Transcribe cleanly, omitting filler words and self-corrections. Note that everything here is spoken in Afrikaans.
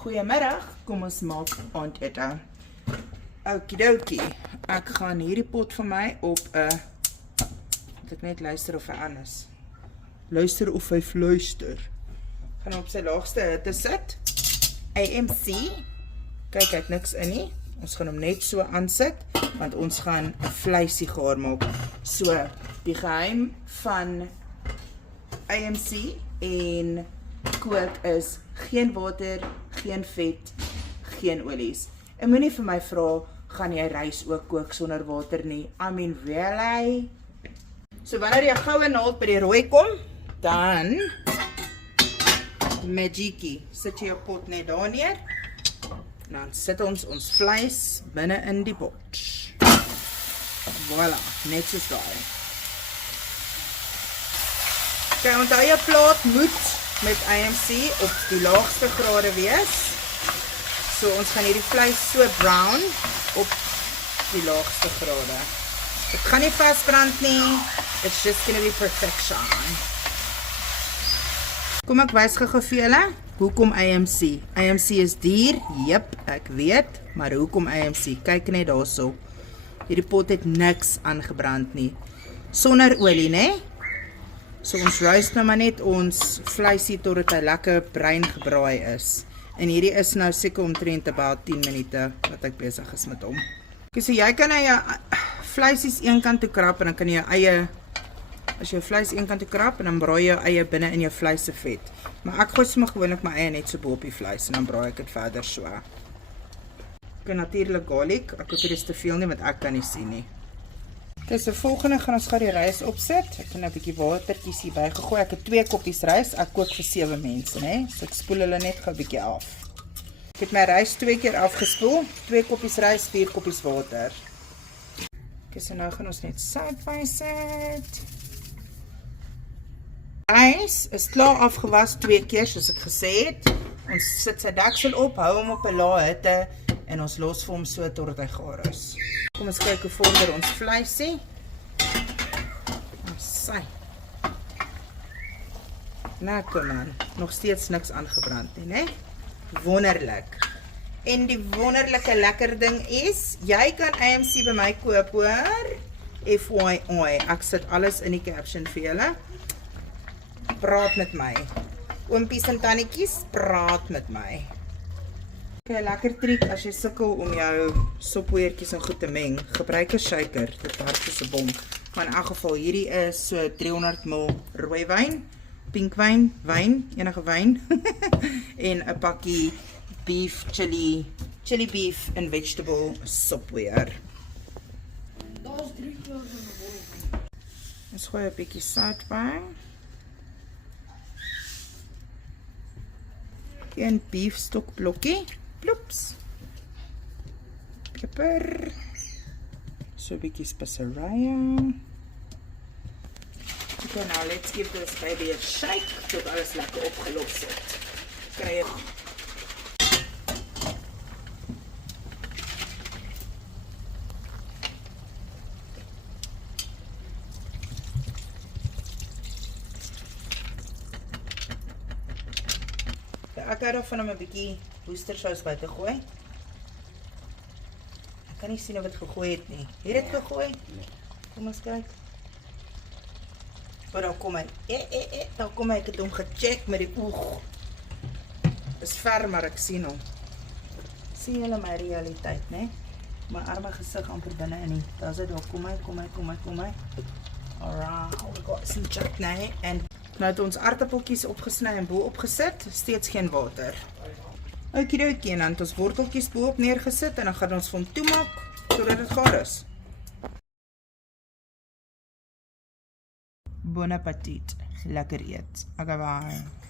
Goeiemiddag, kom ons maak aandete. Okidokie, ek gaan hierdie pot van my op moet ek net luister of hy aan is. Luister of hy fluister. Gaan op sy laagste hitte sit. AMC. Kyk, hy het niks in nie. Ons gaan hom net so aansit, want ons gaan 'n vleisie gaar maak. So, die geheim van AMC en kook is geen water, geen vet, geen olies. En moenie vir my vra, gaan jy rys ook kook sonder water nie? I mean, really? So wanneer jy goue naald by die rooi kom, dan magiekie, sit jy jou pot net daar neer. Dan sit ons vleis binne in die pot. Voilà, net soos daai. Okay, onthou jou plaat moet met AMC op die laagste grade wees. So ons gaan hierdie vleis so brown op die laagste grade. Dit gaan nie vasbrand nie. It's just gonna be perfection. Kom ek wys gou vir julle, hoekom AMC? AMC is duur, jep, ek weet, maar hoekom AMC? Kyk net daarso. Hierdie pot het niks aangebrand nie. Sonder olie, né? So ons roast nou maar net ons vleisie totdat hy lekker bruin gebraai is. En hierdie is nou seker omtrent about 10 minute wat ek besig is met hom. Okay, so jy kan nou jou vleisies een kant toe krap en dan kan jy jou eie, as jy jou vleis een kant toe krap en dan braai jou eie binne in jou vleis se vet. Maar ek gooi sommer gewoonlik my eie net so bo op die vleis en dan braai ek dit verder so. Okay, natuurlik garlic. Ek hoop dit is te veel nie want ek kan nie sien nie. Okay, so volgende gaan ons gou die rys opsit. Ek het nou 'n bietjie watertjies hierby gegooi. Ek het 2 koppies rys. Ek kook vir 7 mense, né? So ek spoel hulle net gou 'n bietjie af. Ek het my rys 2 keer afgespoel. 2 koppies rys, 4 koppies water. Okay, so nou gaan ons net sout bysit. Rys is klaar afgewas 2 keer soos ek gesê het. Ons sit sy deksel op, hou hom op 'n lae hitte en ons los vir hom so totdat hy gaar is. Kom ons kyk hoe vorder ons vleisie. Sy. Lekker man. Nog steeds niks aangebrand nie, né? Wonderlik. En die wonderlike lekker ding is, jy kan AMC by my koop, hoor. FYI, ek sit alles in die caption vir julle. Praat met my. Oompies en tannetjies, praat met my. Okay, lekker triek as jy sukkel om jou soppoeiertjies en goed te meng. Gebruik 'n shaker, dit werk soos 'n bom. Maar in elk geval, hierdie is so 300 ml rooi wyn, pinkwyn, wyn, enige wyn en 'n pakkie beef chili beef en vegetable soppoeier. Daar's 3 keer in 'n bol. Ons gooi 'n bietjie sout by. Een beefstokblokkie. Ploeps. Pepper. So 'n bietjie specerye. Okay, now let's give this baby a shake tot alles lekker opgelos het. Kry jy ek hou daarvan om 'n bietjie oestersous by te gooi. Ek kan nie sien of dit gegooi het nie. Het dit gegooi? Nee. Kom ons kyk. Maar dan kom hy. Dan kom hy, ek het hom gecheck met die oog. Is ver, maar ek sien hom. Sien julle my realiteit, né? My arme gesig amper binne in die. Daar's dit, daar kom hy. Alright, we got some chutney en nou het ons aardappeltjies opgesny en bo opgesit, steeds geen water. Okidokie, en dan het ons worteltjies bo op neergesit en dan gaan ons vir hom toemaak totdat dit gaar is. Bon appetit, lekker eet. Okay, bye.